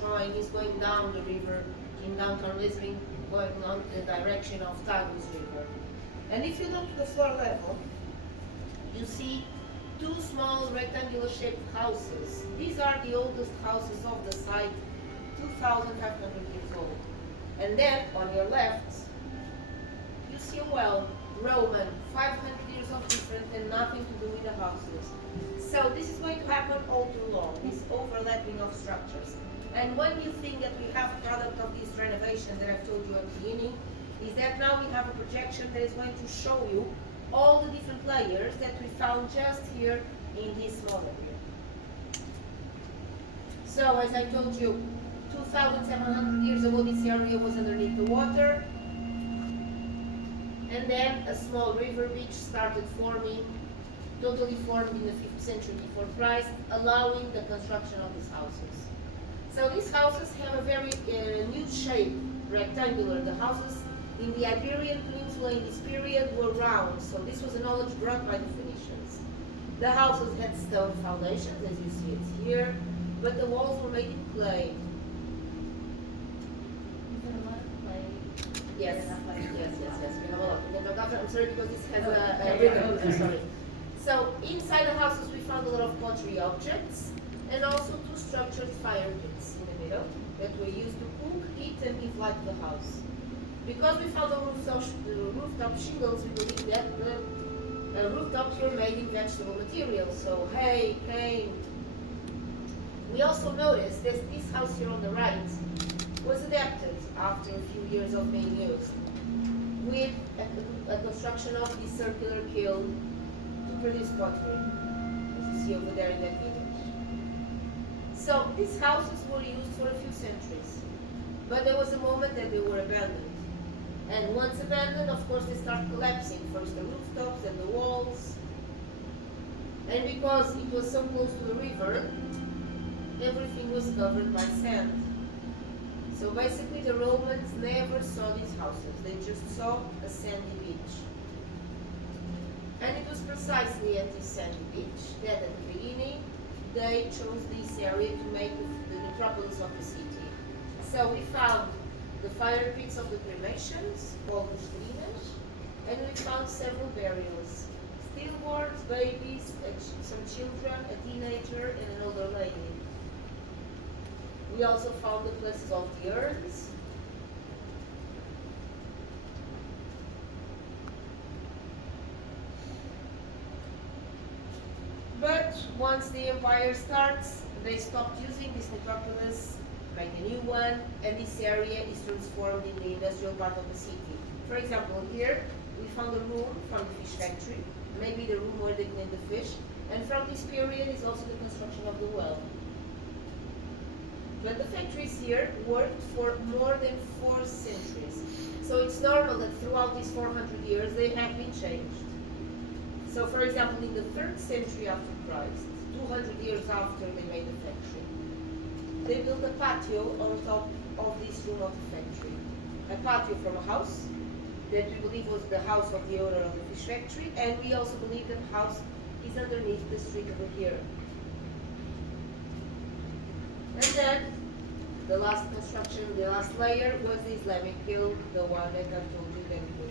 drawing is going down the river in downtown Lisbon, going on the direction of Tagus River. And if you look to the floor level, you see two small rectangular shaped houses. These are the oldest houses of the site, 2,500 years old. And then on your left, you see a well, Roman, 500 years of difference and nothing to do with the houses. So this is going to happen all too long, this overlapping of structures. And one new thing that we have product of this renovation that I've told you at the beginning is that now we have a projection that is going to show you all the different layers that we found just here in this model here. So as I told you, 2,700 years ago this area was underneath the water, and then a small river beach started forming, totally formed in the 5th century before Christ, allowing the construction of these houses. So these houses have a very new shape, rectangular. The houses in the Iberian Peninsula in this period were round, so this was a knowledge brought by the Phoenicians. The houses had stone foundations, as you see it here, but the walls were made in clay. Yes, yes. We have a lot. We can talk after. I'm sorry because this has a rhythm. I'm sorry. So inside the houses we found a lot of pottery objects and also two structured fire pits in the middle that were used to cook, heat, and give light to the house. Because we found the rooftop shingles, we believe that the rooftops were made in vegetable materials. So hay, cane. We also noticed that this house here on the right was adapted after a few years of being used with a construction of this circular kiln to produce pottery, as you see over there in that image. So these houses were used for a few centuries, but there was a moment that they were abandoned. And once abandoned, of course, they start collapsing, first the rooftops and the walls. And because it was so close to the river, everything was covered by sand. So basically the Romans never saw these houses, they just saw a sandy beach. And it was precisely at this sandy beach that at the beginning they chose this area to make the metropolis of the city. So we found the fire pits of the cremations, called Lisbon, and we found several burials. Stillborns, babies, some children, a teenager, and an older lady. We also found the places of the urns. But once the empire starts, they stopped using this necropolis, make a new one, and this area is transformed in the industrial part of the city. For example, here we found a room from the fish factory, maybe the room where they cleaned the fish, and from this period is also the construction of the well. But the factories here worked for more than 4 centuries. So it's normal that throughout these 400 years they have been changed. So for example, in the 3rd century after Christ, 200 years after they made the factory, they built a patio on top of this room of the factory. A patio from a house that we believe was the house of the owner of the fish factory, and we also believe that the house is underneath the street over here. And then the last construction, the last layer was the Islamic kiln, the one that I told you that was